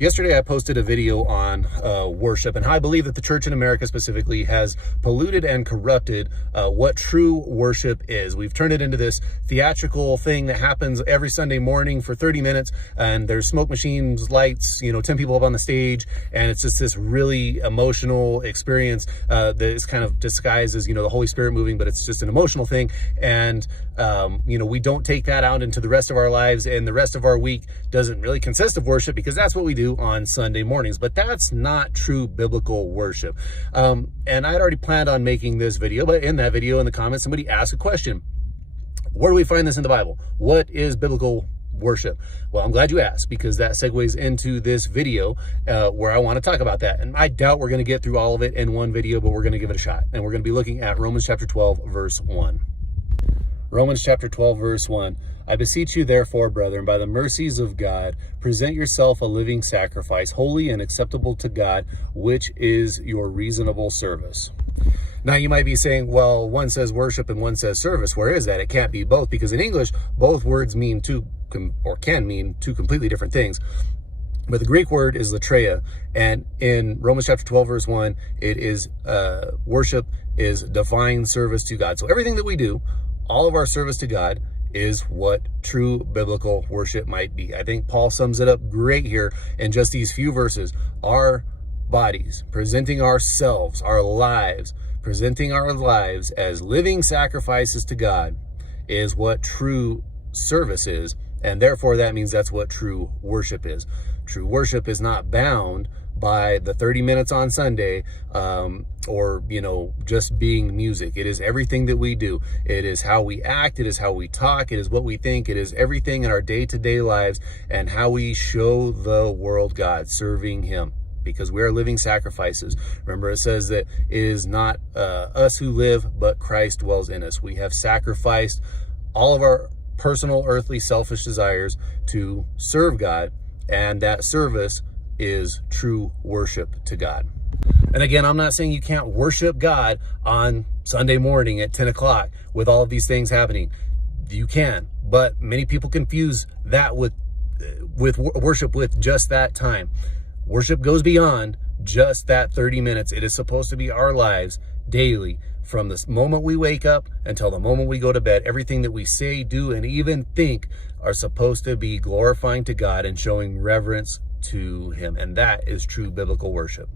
Yesterday, I posted a video on worship and how I believe that the church in America specifically has polluted and corrupted what true worship is. We've turned it into this theatrical thing that happens every Sunday morning for 30 minutes, and there's smoke machines, lights, 10 people up on the stage, and it's just this really emotional experience that is kind of disguised as, the Holy Spirit moving, but it's just an emotional thing. And, we don't take that out into the rest of our lives, and the rest of our week doesn't really consist of worship because that's what we do on Sunday mornings. But that's not true biblical worship. And I had already planned on making this video, but in that video, in the comments, somebody asked a question. Where do we find this in the Bible? What is biblical worship? Well, I'm glad you asked, because that segues into this video where I want to talk about that. And I doubt we're going to get through all of it in one video, but we're going to give it a shot. And we're going to be looking at Romans chapter 12, verse 1. Romans chapter 12, verse 1. I beseech you, therefore, brethren, by the mercies of God, present yourself a living sacrifice, holy and acceptable to God, which is your reasonable service. Now, you might be saying, well, one says worship and one says service. Where is that? It can't be both, because in English, both words mean can mean two completely different things. But the Greek word is latreia, and in Romans chapter 12, verse 1, it is worship is divine service to God. So everything that we do, all of our service to God, is what true biblical worship might be. I think Paul sums it up great here in just these few verses. Our bodies, presenting ourselves, our lives, presenting our lives as living sacrifices to God is what true service is. And therefore, that means that's what true worship is. True worship is not bound by the 30 minutes on Sunday or, just being music. It is everything that we do. It is how we act. It is how we talk. It is what we think. It is everything in our day-to-day lives and how we show the world God, serving Him, because we are living sacrifices. Remember, it says that it is not us who live, but Christ dwells in us. We have sacrificed all of our personal, earthly, selfish desires to serve God, and that service is true worship to God. And again, I'm not saying you can't worship God on Sunday morning at 10 o'clock with all of these things happening. You can, but many people confuse that with worship with just that time. Worship goes beyond just that 30 minutes. It is supposed to be our lives daily, from the moment we wake up until the moment we go to bed. Everything that we say, do, and even think are supposed to be glorifying to God and showing reverence to Him. And that is true biblical worship.